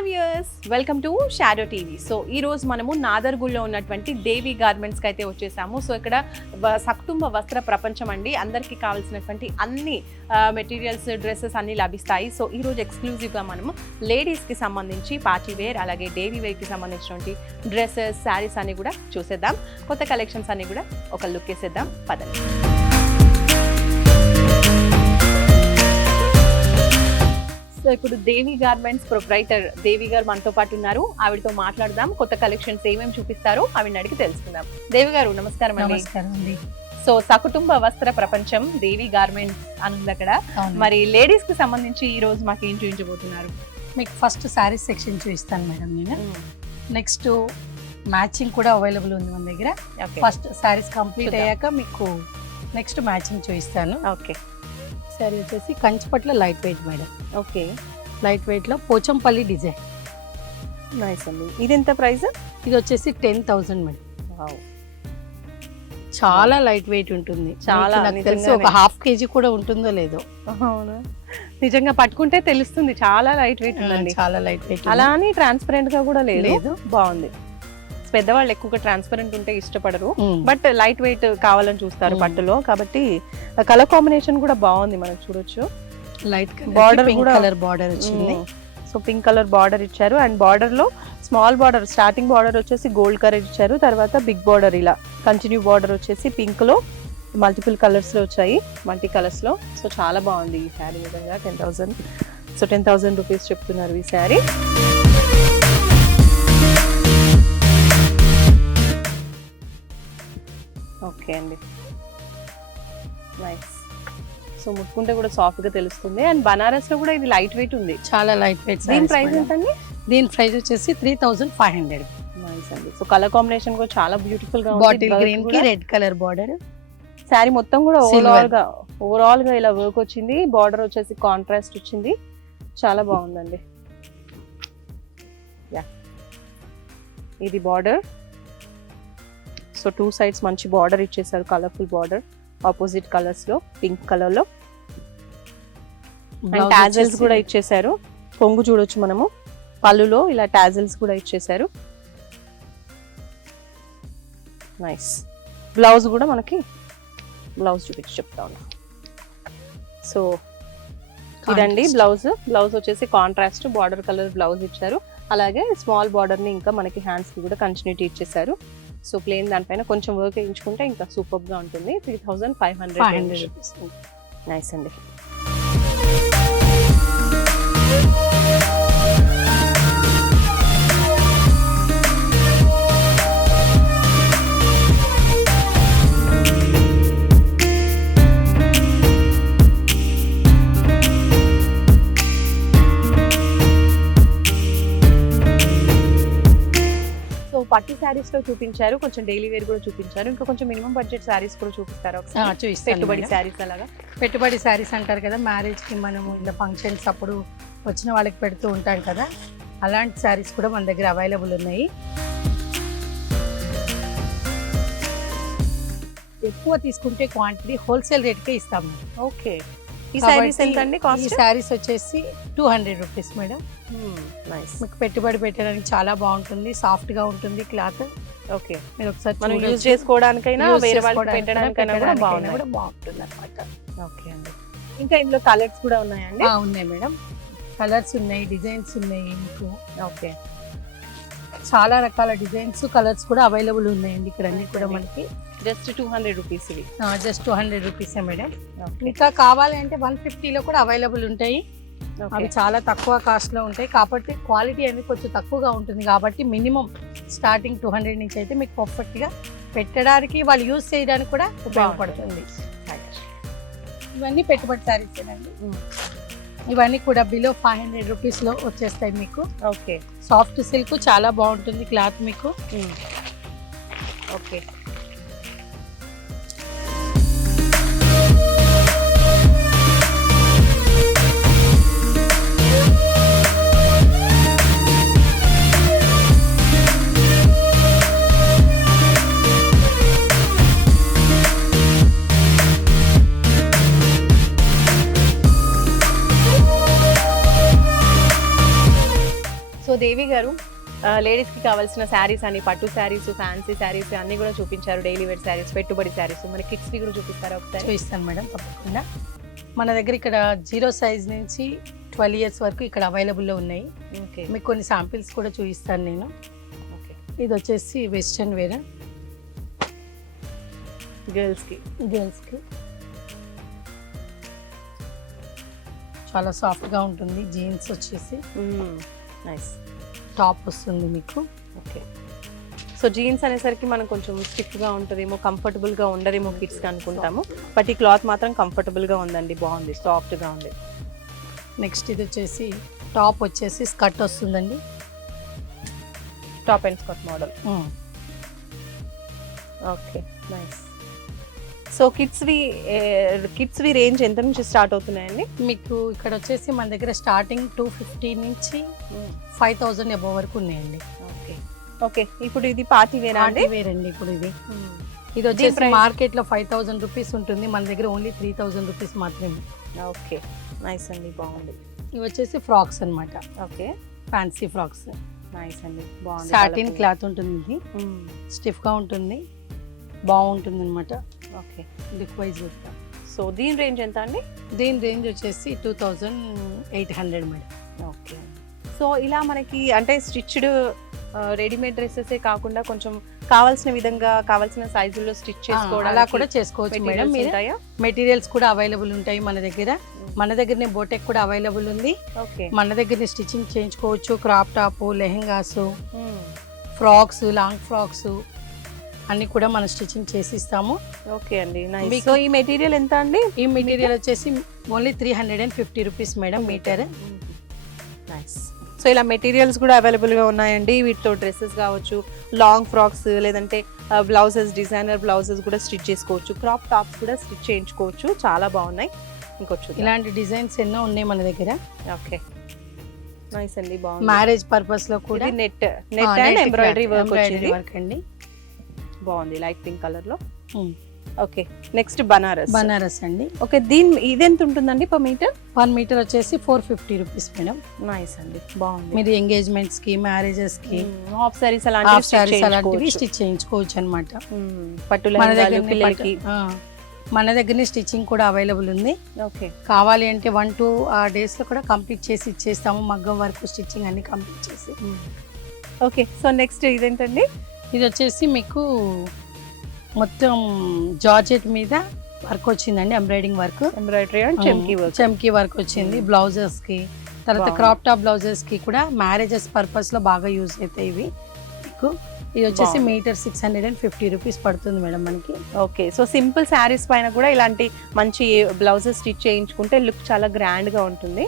Hi viewers welcome to shadow TV so ఈ రోజు మనము నాదర్గుల్లో ఉన్నటువంటి దేవి గార్మెంట్స్కి అయితే వచ్చేసాము. సో ఇక్కడ వ- సకుటుంబ వస్త్ర ప్రపంచం అండి. అందరికీ కావాల్సినటువంటి అన్ని మెటీరియల్స్ డ్రెస్సెస్ అన్ని లభిస్తాయి. సో ఈ రోజు ఎక్స్క్లూజివ్గా మనము లేడీస్కి సంబంధించి పార్టీ వేర్ అలాగే డైలీ వేర్కి సంబంధించినటువంటి డ్రెస్సెస్ శారీస్ అన్ని కూడా చూసేద్దాం. కొత్త కలెక్షన్స్ అన్ని కూడా ఒక లుక్ వేసేద్దాం. పదండి. సో ఇప్పుడు దేవి గార్మెంట్స్ ప్రొప్రైటర్ దేవి గారు మనతో పాటు ఉన్నారు. ఆవిడతో మాట్లాడదాం. కొత్త కలెక్షన్స్ ఏమేమి చూపిస్తారో ఆవిడని అడిగి తెలుసుకుందాం. దేవి గారు నమస్కారం అండి. సో సకుటుంబ వస్త్ర ప్రపంచం దేవి గార్మెంట్స్ అని ఉంది అక్కడ. మరి లేడీస్కి సంబంధించి ఈ రోజు మాకు ఏం చూపించబోతున్నారు? మీకు ఫస్ట్ శారీస్ సెక్షన్ చూపిస్తాను మేడం నేను. నెక్స్ట్ మ్యాచింగ్ కూడా అవైలబుల్ ఉంది మన దగ్గర. First saris complete. అయ్యాక మీకు నెక్స్ట్ మ్యాచింగ్ చూపిస్తాను. ఓకే. శారీ వచ్చేసి కంచిపట్ల light weight madam okay. Light వెయిట్లో పోచంపల్లి డిజైన్. నైస్ అండి. ఇది ఎంత ప్రైస్? ఇది వచ్చేసి టెన్ థౌసండ్ మేడం చాలా లైట్ వెయిట్ ఉంటుంది. చాలా, నాకు తెలిసి ఒక. హాఫ్ కేజీ కూడా ఉంటుందో లేదో. అవును? నిజంగా పట్టుకుంటే తెలుస్తుంది. చాలా లైట్ వెయిట్ ఉందండి. చాలా లైట్ వెయిట్ అలా అని ట్రాన్స్పరెంట్గా కూడా లేదు. బాగుంది. పెద్దవాళ్ళు ఎక్కువగా ట్రాన్స్పరెంట్ ఉంటే ఇష్టపడరు. బట్ లైట్ వెయిట్ కావాలని చూస్తారు Mm. పట్టులో. కాబట్టి కలర్ కాంబినేషన్ కూడా బాగుంది మనం చూడొచ్చు. లైట్ కూడా- కలర్ బార్డర్ వచ్చింది. సో పింక్ కలర్ బార్డర్ ఇచ్చారు. అండ్ బార్డర్లో స్మాల్ బార్డర్ స్టార్టింగ్ బార్డర్ వచ్చేసి గోల్డ్ కలర్ ఇచ్చారు. తర్వాత బిగ్ బార్డర్ ఇలా కంటిన్యూ బార్డర్ వచ్చేసి పింక్లో మల్టిపుల్ కలర్స్లో వచ్చాయి. మల్టీ కలర్స్లో. సో చాలా బాగుంది ఈ శారీ విధంగా ten thousand so ten thousand rupees చెప్తున్నారు ఈ శారీ ఓకే అండి. నైస్ సో ముట్టుకుంటే కూడా సాఫ్ట్గా తెలుస్తుంది. అండ్ బనారస్లో కూడా ఇది లైట్ వెయిట్ ఉంది. చాలా లైట్ వెయిట్ దీని ప్రైస్ ఎంతండి? దీని ప్రైస్ వచ్చేసి three thousand five hundred. Nice అండి. సో కలర్ కాంబినేషన్ కూడా చాలా బ్యూటిఫుల్గా బాటిల్ గ్రీన్కి రెడ్ కలర్ బార్డర్ శారీ మొత్తం కూడా. ఓవరాల్గా ఓవరాల్గా ఇలా వర్క్ వచ్చింది. బార్డర్ వచ్చేసి కాంట్రాస్ట్ వచ్చింది. చాలా బాగుందండి. యా ఇది బార్డర్ సో టూ సైడ్స్ మంచి బార్డర్ ఇచ్చేసారు కలర్ఫుల్ బార్డర్ ఆపోజిట్ కలర్స్లో పింక్ కలర్లో. అండ్ టాజల్స్ కూడా ఇచ్చేసారు. కొంగు చూడొచ్చు మనము. పళ్ళులో ఇలా టాజల్స్ కూడా ఇచ్చేసారు. నైస్ బ్లౌజ్ కూడా మనకి బ్లౌజ్ చూపించి చెప్తా ఉన్నా. సో ఇదండి బ్లౌజ్ బ్లౌజ్ వచ్చేసి కాంట్రాస్ట్ బార్డర్ కలర్ బ్లౌజ్ ఇచ్చారు. అలాగే స్మాల్ బార్డర్ని ఇంకా మనకి హ్యాండ్స్కి కూడా కంటిన్యూటీ ఇచ్చేసారు. సో ప్లేన్ దానిపైన కొంచెం వర్క్ వేయించుకుంటే ఇంకా సూపర్గా ఉంటుంది. Three thousand five five hundred hundred rupees nice అండి. పట్టు శారీస్లో చూపించారు కొంచెం డైలీ వేర్ కూడా చూపించారు. ఇంకా కొంచెం మినిమం బడ్జెట్ శారీస్ కూడా చూపిస్తారు. పెట్టుబడి. శారీస్ అలాగా? పెట్టుబడి శారీస్ అంటారు కదా మ్యారేజ్కి మనము ఇలా ఫంక్షన్స్ అప్పుడు వచ్చిన వాళ్ళకి పెడుతూ ఉంటాం కదా అలాంటి శారీస్ కూడా మన దగ్గర అవైలబుల్ ఉన్నాయి. ఎక్కువ తీసుకుంటే క్వాంటిటీ హోల్సేల్ రేట్కే ఇస్తాము ఓకే. ఈ కాబట్టి ఎంత అండి ఈ కాస్ట్? శారీస్ వచ్చేసి two hundred rupees madam nice మీకు పెట్టుబడి పెట్టడానికి చాలా బాగుంటుంది సాఫ్ట్గా ఉంటుంది క్లాత్. ఓకే మీరు ఒకసారి మనం యూజ్. చేసుకోవడానికైనా వేరే వాళ్ళకి పెట్టడానికైనా కూడా బాగుంది కూడా బాగుంటుంది అనమాట ఓకే అండి. ఇంకా ఇందులో కలర్స్ కూడా ఉన్నాయండి? ఉన్నాయి మేడం కలర్స్ ఉన్నాయి డిజైన్స్ ఉన్నాయి మీకు. ఓకే చాలా రకాల డిజైన్స్ కలర్స్ కూడా అవైలబుల్ ఉన్నాయండి. ఇక్కడ అన్ని కూడా మనకి జస్ట్ టూ హండ్రెడ్ రూపీస్ ఇవి. జస్ట్ టూ హండ్రెడ్ రూపీసే మేడం. ఇంకా కావాలి అంటే వన్ ఫిఫ్టీలో కూడా అవైలబుల్ ఉంటాయి. అవి చాలా తక్కువ కాస్ట్లో ఉంటాయి. కాబట్టి క్వాలిటీ అనేది కొంచెం తక్కువగా ఉంటుంది. కాబట్టి మినిమం స్టార్టింగ్ టూ హండ్రెడ్ నుంచి అయితే మీకు పర్ఫెక్ట్గా పెట్టడానికి వాళ్ళు యూజ్ చేయడానికి కూడా ఉపయోగపడుతుంది. ఇవన్నీ పెట్టుబడి సారీస్ అండి Mm. ఇవన్నీ కూడా బిలో ఫైవ్ హండ్రెడ్ రూపీస్లో వచ్చేస్తాయి మీకు. ఓకే సాఫ్ట్ సిల్క్ చాలా బాగుంటుంది క్లాత్ మీకు. ఓకే గారు లేడీస్కి కావాల్సిన శారీస్ అని పట్టు శారీస్ ఫ్యాన్సీ శారీస్ అన్ని కూడా చూపించారు. డైలీ వేర్ శారీస్ పెట్టుబడి శారీస్. మరి కిడ్స్కి కూడా చూపిస్తారా ఒకసారి? చూపిస్తాను మేడం తప్పకుండా. మన దగ్గర ఇక్కడ జీరో సైజ్ నుంచి ట్వెల్వ్ ఇయర్స్ వరకు ఇక్కడ అవైలబుల్లో ఉన్నాయి. ఓకే మీకు కొన్ని శాంపిల్స్ కూడా చూపిస్తాను నేను. ఓకే ఇది వచ్చేసి వెస్ట్రన్ వేర్ గర్ల్స్కి. గర్ల్స్కి చాలా సాఫ్ట్గా ఉంటుంది జీన్స్ వచ్చేసి. నైస్ టాప్ వస్తుంది మీకు. ఓకే. సో జీన్స్ అనేసరికి మనం కొంచెం స్టిఫ్గా ఉంటుందేమో కంఫర్టబుల్గా ఉండదేమో కిడ్స్కి అనుకుంటాము. బట్ ఈ క్లాత్ మాత్రం కంఫర్టబుల్గా ఉందండి బాగుంది సాఫ్ట్గా ఉంది. నెక్స్ట్ ఇది వచ్చేసి టాప్ వచ్చేసి స్కర్ట్ వస్తుందండి. Top and skirt model. Okay nice. So kids wear kids wear range ఎంత నుంచి స్టార్ట్ అవుతున్నాయండి? మీకు ఇక్కడ వచ్చేసి మన దగ్గర స్టార్టింగ్ టూ ఫిఫ్టీ నుంచి ఫైవ్ థౌజండ్ అబవ్ వరకు ఉన్నాయండి. ఓకే ఓకే ఇప్పుడు ఇది పార్టీ వేరా అండి? పార్టీ వేర్ అండి ఇప్పుడు ఇది. ఇది దీని వచ్చేసి? మార్కెట్లో ఫైవ్ థౌసండ్ రూపీస్ ఉంటుంది. మన దగ్గర ఓన్లీ త్రీ థౌసండ్ రూపీస్ మాత్రమే. ఓకే నైస్ అండి బాగుంది. ఇవి వచ్చేసి ఫ్రాక్స్ అన్నమాట. Okay fancy frocks. నైస్ అండి బాగుంది సాటిన్. క్లాత్ ఉంటుంది ఇది. స్టిఫ్గా ఉంటుంది. బాగుంటుంది అనమాట ఓకే లుక్ వైజ్ సో దీని రేంజ్ ఎంత అండి? దీని రేంజ్ వచ్చేసి two thousand eight hundred madam. Okay. So ఇలా మనకి అంటే స్టిచ్డ్ రెడీమేడ్ డ్రెస్సెస్ కాకుండా కొంచెం కావాల్సిన విధంగా కావాల్సిన సైజుల్లో స్టిచ్ అలా చేసుకోవడానికి కూడా చేసుకోవచ్చు మేడం. మీరు మెటీరియల్స్ కూడా అవైలబుల్ ఉంటాయి మన దగ్గర. మన దగ్గరనే బోటెక్ కూడా అవైలబుల్ ఉంది. ఓకే. మన దగ్గరనే స్టిచ్చింగ్ చేయించుకోవచ్చు. Crop top lehengas frocks long frocks. అన్ని కూడా మనం స్టిచ్చింగ్ చేసి ఇస్తాము ఓకే అండి మీకు- ఈ మెటీరియల్ ఎంత అండి? ఈ మెటీరియల్ వచ్చేసి only three hundred and fifty rupees madam metre. Nice. So ఇలా మెటీరియల్స్ కూడా available గా ఉన్నాయండి. వీటితో డ్రెస్సెస్ కావచ్చు లాంగ్ ఫ్రాక్స్ లేదంటే బ్లౌజెస్ డిజైనర్ బ్లౌజెస్ కూడా స్టిచ్ చేసుకోవచ్చు. క్రాప్ టాప్స్ కూడా స్టిచ్ చేయించుకోవచ్చు. చాలా బాగున్నాయి. ఇంకొచ్చు ఇలాంటి డిజైన్స్ ఎన్నో ఉన్నాయి మన దగ్గర. ఓకే. నైస్ అండి బాగుంది. మ్యారేజ్ పర్పస్లో కూడా. Net net and embroidery work work అండి. బాగుంది లైట్ పింక్ కలర్లో. Okay next Banaras. బనారస్ అండి. ఓకే దీని ఇది ఎంత ఉంటుందండి పర్ మీటర్ వన్ మీటర్ వచ్చేసి four fifty rupees madam nice అండి బాగుంది. మీరు ఎంగేజ్మెంట్స్కి మ్యారేజెస్కి హాఫ్ సారీస్ అలాంటివి సారీస్ అలాంటివి స్టిచ్ చేయించుకోవచ్చు అనమాట పట్టు మన దగ్గర పిల్లలకి. మన దగ్గరనే స్టిచ్చింగ్ కూడా అవైలబుల్ ఉంది. ఓకే కావాలి అంటే వన్ టూ ఆ డేస్లో కూడా కంప్లీట్ చేసి ఇచ్చేస్తాము. మగ్గం వరకు స్టిచ్చింగ్ అన్ని కంప్లీట్ చేసి. ఓకే సో నెక్స్ట్ ఇదేంటండి? ఇది వచ్చేసి మీకు మొత్తం జార్జెట్ మీద వర్క్ వచ్చిందండి ఎంబ్రాయిడింగ్ వర్క్. ఎంబ్రాయిడరీ అండ్ చెమ్కీ వర్క్. చెమ్కీ వర్క్ వచ్చింది బ్లౌజెస్కి తర్వాత. క్రాప్ టాప్ బ్లౌజెస్కి కూడా మ్యారేజెస్ పర్పస్లో బాగా యూజ్ అవుతాయి ఇవి. మీకు ఇది వచ్చేసి. Metre six hundred and fifty rupees పడుతుంది మేడం మనకి. ఓకే సో సింపుల్ శారీస్ పైన కూడా ఇలాంటి మంచి బ్లౌజెస్ స్టిచ్ చేయించుకుంటే లుక్ చాలా గ్రాండ్గా ఉంటుంది.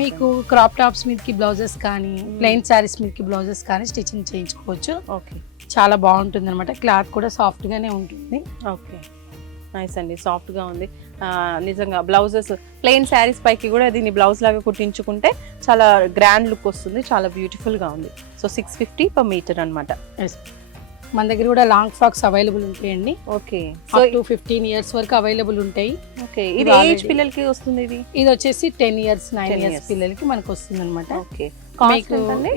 మీకు క్రాప్ టాప్స్ మీదకి బ్లౌజెస్ కానీ. ప్లెయిన్ శారీస్ మీదకి బ్లౌజెస్ కానీ స్టిచ్చింగ్ చేయించుకోవచ్చు. ఓకే. చాలా బాగుంటుంది అనమాట క్లాత్ కూడా సాఫ్ట్ గానే ఉంటుంది. ఓకే. నైస్ అండి. సాఫ్ట్గా ఉంది నిజంగా బ్లౌజెస్ ప్లెయిన్ శారీస్ పైకి కూడా దీన్ని బ్లౌజ్ లాగా కుట్టించుకుంటే చాలా గ్రాండ్ లుక్ వస్తుంది. చాలా బ్యూటిఫుల్గా ఉంది. So six fifty per metre అనమాట. మన దగ్గర కూడా లాంగ్ ఫ్రాక్స్ అవైలబుల్ ఉంటాయండి. Okay. So to fifteen years వరకు అవైలబుల్ ఉంటాయి. ఓకే. ఇది ఏజ్ పిల్లలకి వస్తుంది ఇది? ఇది వచ్చేసి టెన్ ఇయర్స్ నైన్ 10 ఇయర్స్. పిల్లలకి మనకు వస్తుంది అనమాట ఓకే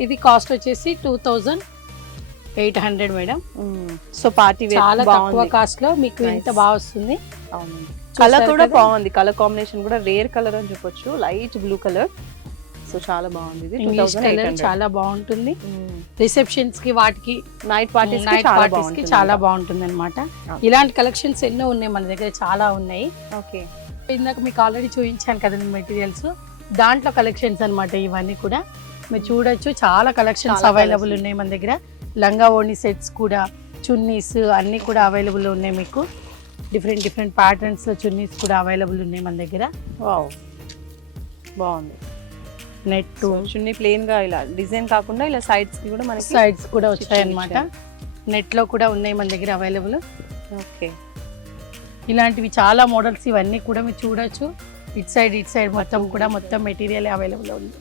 ఇది కాస్ట్ వచ్చేసి two thousand eight hundred madam. So party చాలా తక్కువ కాస్ట్లో మీకు ఇంత. బాగా వస్తుంది. కలర్ కూడా? బాగుంది. కలర్ కాంబినేషన్ కూడా రేర్ కలర్ అని చెప్పొచ్చు. లైట్ బ్లూ కలర్ సో చాలా బాగుంది. ఇది చాలా బాగుంటుంది. రిసెప్షన్స్కి వాటికి నైట్ పార్టీస్ నైట్ పార్టీస్కి చాలా బాగుంటుంది అనమాట Okay. ఇలాంటి కలెక్షన్స్ ఎన్నో ఉన్నాయి మన దగ్గర చాలా ఉన్నాయి. ఓకే ఇందాక మీకు ఆల్రెడీ చూపించాను కదండి మెటీరియల్స్ దాంట్లో కలెక్షన్స్ అన్నమాట ఇవన్నీ కూడా. మీరు చూడొచ్చు. చాలా కలెక్షన్స్ అవైలబుల్. ఉన్నాయి మన దగ్గర. లంగా ఓణి సెట్స్ కూడా చున్నీస్ అన్నీ కూడా అవైలబుల్ ఉన్నాయి మీకు. డిఫరెంట్ డిఫరెంట్ ప్యాటర్న్స్ చున్నీస్ కూడా అవైలబుల్ ఉన్నాయి మన దగ్గర. వావ్ బాగుంది. నెట్ చున్నీ ప్లేన్గా ఇలా డిజైన్ కాకుండా ఇలా సైడ్స్కి కూడా మనకి సైడ్స్ కూడా stitching వచ్చాయి అన్నమాట నెట్లో కూడా ఉన్నాయి మన దగ్గర అవైలబుల్. ఓకే ఇలాంటివి చాలా మోడల్స్ ఇవన్నీ కూడా మీరు చూడొచ్చు. ఇట్ సైడ్ ఇట్ సైడ్ మొత్తం కూడా మొత్తం మెటీరియల్ అవైలబుల్ ఉంది.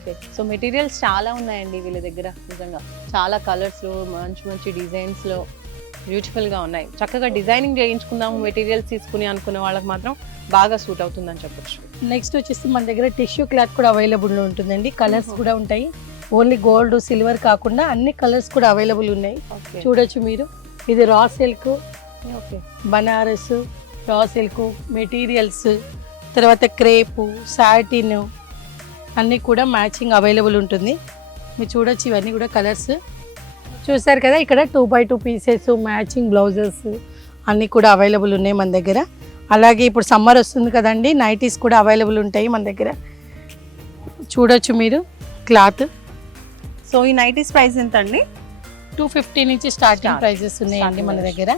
ఓకే. సో మెటీరియల్స్ చాలా ఉన్నాయండి వీళ్ళ దగ్గర నిజంగా. చాలా కలర్స్లో మంచి మంచి డిజైన్స్లో బ్యూటిఫుల్గా ఉన్నాయి. చక్కగా డిజైనింగ్ చేయించుకుందాం మెటీరియల్స్ తీసుకుని అనుకునే వాళ్ళకి మాత్రం బాగా సూట్ అవుతుందని చెప్పొచ్చు. నెక్స్ట్ వచ్చేసి మన దగ్గర టిష్యూ క్లాత్ కూడా అవైలబుల్ ఉంటుందండి. Colours Mhm. కూడా ఉంటాయి. ఓన్లీ గోల్డ్ సిల్వర్ కాకుండా అన్ని కలర్స్ కూడా అవైలబుల్ ఉన్నాయి. చూడొచ్చు మీరు. ఇది రా silk okay Banaras raw silk materials తర్వాత క్రేపు సాటిన్ అన్నీ కూడా మ్యాచింగ్ అవైలబుల్ ఉంటుంది. మీరు చూడొచ్చు ఇవన్నీ కూడా కలర్స్. చూసారు కదా ఇక్కడ two by two pieces matching blouses అన్నీ కూడా అవైలబుల్ ఉన్నాయి మన దగ్గర. అలాగే ఇప్పుడు సమ్మర్ వస్తుంది కదండి నైటీస్ కూడా అవైలబుల్ ఉంటాయి మన దగ్గర. చూడొచ్చు మీరు క్లాత్. సో ఈ నైటీస్ ప్రైస్ ఎంత అండి టూ ఫిఫ్టీ నుంచి స్టార్టింగ్. ప్రైజెస్ ఉన్నాయండి మన దగ్గర.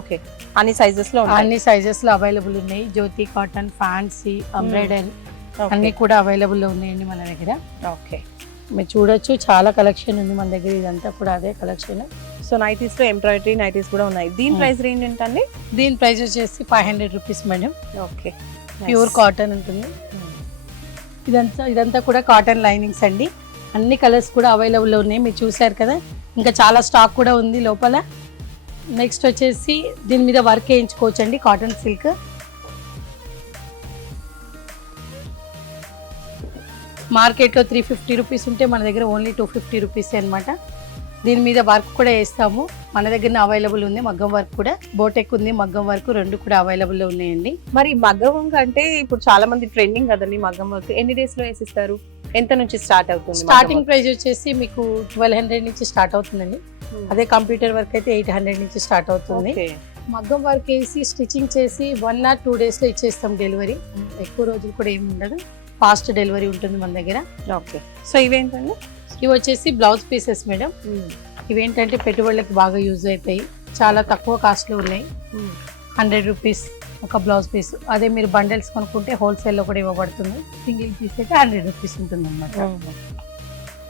ఓకే. అన్ని సైజెస్లో ఉంటాయి. అన్ని సైజెస్లో అవైలబుల్ ఉన్నాయి. జ్యోతి కాటన్ ఫ్యాన్సీ ఎంబ్రాయిడరీ అన్ని కూడా అవైలబుల్లో ఉన్నాయండి మన దగ్గర. ఓకే మీరు చూడొచ్చు చాలా కలెక్షన్ ఉంది మన దగ్గర ఇదంతా కూడా అదే కలెక్షన్. సో నైటీస్లో ఎంబ్రాయిడరీ నైటీస్ కూడా ఉన్నాయి. దీని Hmm. ప్రైస్ రేంజ్ ఏంటండి దీని ప్రైస్ వచ్చేసి five hundred rupees madam okay pure cotton ఉంటుంది. ఇదంతా ఇదంతా కూడా కాటన్ లైనింగ్స్ అండి. అన్ని కలర్స్ కూడా అవైలబుల్ ఉన్నాయి. మీరు చూసారు కదా? ఇంకా చాలా స్టాక్ కూడా ఉంది లోపల. నెక్స్ట్ వచ్చేసి దీని మీద వర్క్ వేయించుకోవచ్చు అండి కాటన్ సిల్క్ మార్కెట్లో త్రీ ఫిఫ్టీ రూపీస్ ఉంటే మన దగ్గర ఓన్లీ టూ ఫిఫ్టీ రూపీస్ అనమాట దీని మీద వర్క్ కూడా వేస్తాము. మన దగ్గర అవైలబుల్ ఉంది మగ్గం వర్క్ కూడా. బోటెక్ ఉంది మగ్గం వర్క్ రెండు కూడా అవైలబుల్లో ఉన్నాయండి. మరి మగ్గం అంటే ఇప్పుడు చాలా మంది ట్రెండింగ్ కదండి మగ్గం వర్క్. ఎన్ని డేస్లో వేసిస్తారు? ఎంత నుంచి స్టార్ట్ అవుతుంది స్టార్టింగ్ ప్రైస్ వచ్చేసి మీకు ట్వెల్వ్ హండ్రెడ్ నుంచి స్టార్ట్ అవుతుందండి. అదే కంప్యూటర్ వర్క్ అయితే ఎయిట్ హండ్రెడ్ నుంచి స్టార్ట్ అవుతుంది. మగ్గం వర్క్ వేసి స్టిచ్చింగ్ చేసి వన్ ఆర్ టూ డేస్లో ఇచ్చేస్తాం డెలివరీ. ఎక్కువ రోజులు కూడా ఏమి ఉండదు. ఫాస్ట్ డెలివరీ ఉంటుంది మన దగ్గర. ఓకే. సో ఇవేంటండి? ఇవి వచ్చేసి బ్లౌజ్ పీసెస్ మేడం. ఇవేంటంటే పెట్టుబడులకు బాగా యూజ్ అవుతాయి చాలా తక్కువ కాస్ట్లో ఉన్నాయి. హండ్రెడ్ రూపీస్ ఒక బ్లౌజ్ పీస్. అదే మీరు బండల్స్ కొనుక్కుంటే హోల్సేల్లో కూడా ఇవ్వబడుతుంది. సింగిల్ పీస్ అయితే హండ్రెడ్ రూపీస్ ఉంటుంది అనమాట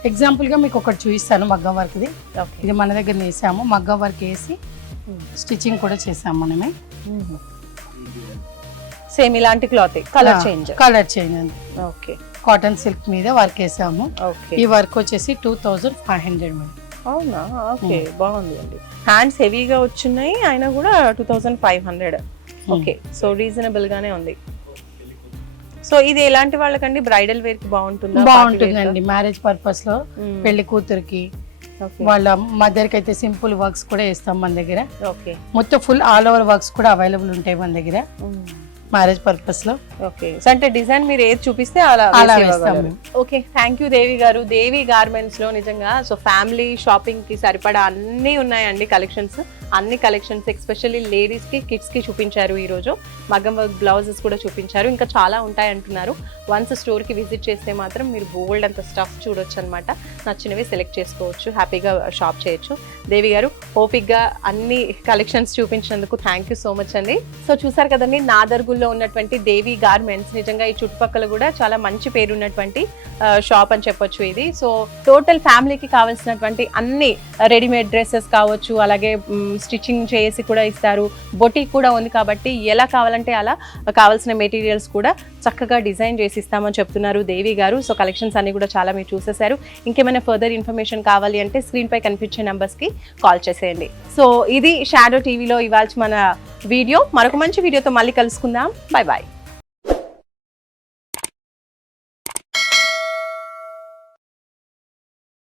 ఎగ్జాంపుల్గా మీకు ఒకటి చూపిస్తాను మగ్గం వర్క్ది. ఇది మన దగ్గర వేసాము మగ్గం వర్క్ వేసి స్టిచ్చింగ్ కూడా చేసాము మనమే. సేమ్ ఇలాంటి cloth colour change. Colour change అండి. ఓకే. కాటన్ సిల్క్ మీద వర్క్ వేసాము ఈ వర్క్ వచ్చేసి two thousand five hundred madam. అవునా? ఓకే బాగుంది అండి. హ్యాండ్స్ హెవీగా వచ్చున్నాయి అయినా కూడా two thousand five hundred. Okay so reasonable గానే ఉంది. సో ఇది ఎలాంటి వాళ్ళకండి? బ్రైడల్ వేర్కి బాగుంటుందా? బాగుంటుందండి. మ్యారేజ్ పర్పస్లో పెళ్ళి కూతురికి వాళ్ళ మదర్కి అయితే సింపుల్ వర్క్స్ కూడా వేస్తాం మన దగ్గర. ఓకే. మొత్తం ఫుల్ ఆల్ ఓవర్ వర్క్స్ కూడా అవైలబుల్ ఉంటాయి మన దగ్గర. మ్యారేజ్ పర్పస్లో. ఓకే సో అంటే డిజైన్ మీరు ఏది చూపిస్తే అలా అలా. వేస్తాము. ఓకే థ్యాంక్ యూ దేవి గారు. దేవి గార్మెంట్స్లో నిజంగా సో ఫ్యామిలీ షాపింగ్కి సరిపడా అన్నీ ఉన్నాయండి కలెక్షన్స్ అన్ని కలెక్షన్స్ ఎస్పెషల్లీ లేడీస్కి కిడ్స్కి చూపించారు ఈ రోజు మగ్గం వర్క్ బ్లౌజెస్ కూడా చూపించారు. ఇంకా చాలా ఉంటాయి అంటున్నారు. వన్స్ స్టోర్కి విజిట్ చేస్తే మాత్రం మీరు బోల్డ్ అంత స్టఫ్ చూడొచ్చు అనమాట నచ్చినవి సెలెక్ట్ చేసుకోవచ్చు. హ్యాపీగా షాప్ చేయొచ్చు. దేవి గారు ఓపిక్గా అన్ని కలెక్షన్స్ చూపించినందుకు థ్యాంక్ యూ సో మచ్ అండి. సో చూసారు కదండి నాదర్గుల్లో ఉన్నటువంటి దేవి గార్మెంట్స్. నిజంగా ఈ చుట్టుపక్కల కూడా చాలా మంచి పేరు ఉన్నటువంటి షాప్ అని చెప్పొచ్చు ఇది. సో టోటల్ ఫ్యామిలీకి కావాల్సినటువంటి అన్ని రెడీమేడ్ డ్రెస్సెస్ కావచ్చు అలాగే స్టిచ్చింగ్ చేసి కూడా ఇస్తారు. బొటిక్ కూడా ఉంది కాబట్టి ఎలా కావాలంటే అలా కావాల్సిన మెటీరియల్స్ కూడా చక్కగా డిజైన్ చేసి ఇస్తామని చెప్తున్నారు దేవి గారు. సో కలెక్షన్స్ అన్ని కూడా చాలా మీరు చూసేశారు. ఇంకేమైనా ఫర్దర్ ఇన్ఫర్మేషన్ కావాలి అంటే స్క్రీన్పై కనిపించే నెంబర్స్కి కాల్ చేసేయండి. సో ఇది షాడో టీవీలో ఇవాళ మన వీడియో మరొక మంచి వీడియోతో మళ్ళీ కలుసుకుందాం. Bye bye